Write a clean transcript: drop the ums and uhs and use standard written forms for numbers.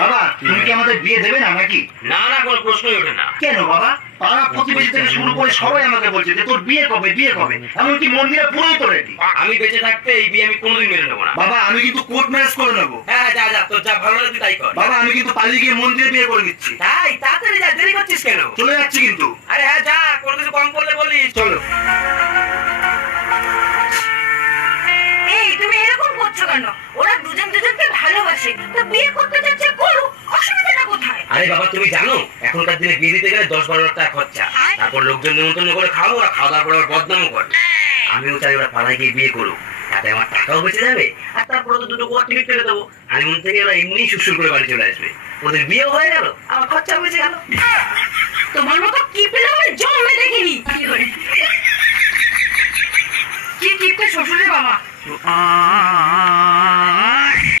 বাবা তুমি কি আমাদের বিয়ে দেবে না নাকি? না না, কোনো প্রশ্নই ওঠে না। কেন বাবা? পাড়া প্রতিবেশী থেকে শুরু করে সবাই আমাকে বলছে যে তোর বিয়ে কবে বিয়ে কবে, এমনকি মন্দিরে পুরোই তো রেডি। আমি বেঁচে থাকতে এই বিয়ে আমি কোনোদিন মেনে নেবো না। বাবা আমি কিন্তু কোর্ট ম্যারেজ করে নেবো। হ্যাঁ যা যা, তোর যা ভালো লাগে তুই তাই কর। বাবা আমি কিন্তু পালিয়ে গিয়ে মন্দিরে বিয়ে করে নিচ্ছি। তাই তাড়াতাড়ি যা, দেরি করছিস কেন? চলে যাচ্ছি কিন্তু। আরে হ্যাঁ যা, কোনো কিছু কম করলে বলিস। চলো। এই তুমি এরকম করছো কেন? ওরা দুজন দুজনকে ভালোবাসে, তো বিয়ে করতে যাচ্ছে করুক, অসুবিধাটা কোথায়? আরে বাবা তুমি জানো এখনকার দিনে বিয়ে দিতে গেলে 10-12 লাখ টাকা খরচা, তারপর লোকজন নিমন্ত্রণ করে খাওয়াবো, আর খাওয়া দাওয়ার পর আবার বদনামও করে। আমিও চাই ওরা পাড়ায় গিয়ে বিয়ে করুক, তাতে আমার টাকাও বেঁচে যাবে, আর তারপরে তো দুটো গোয়া টিকিট কেটে দেবো। হানিমুন থেকে ওরা এমনি সুসুর করে বাড়ি চলে আসবে, ওদের বিয়েও হয়ে গেল, আমার খরচা বেঁচে গেল। তোমার মতো কি পেলে আমি জন্মে দেখিনি। কি কিপটে শ্বশুরের বাবা।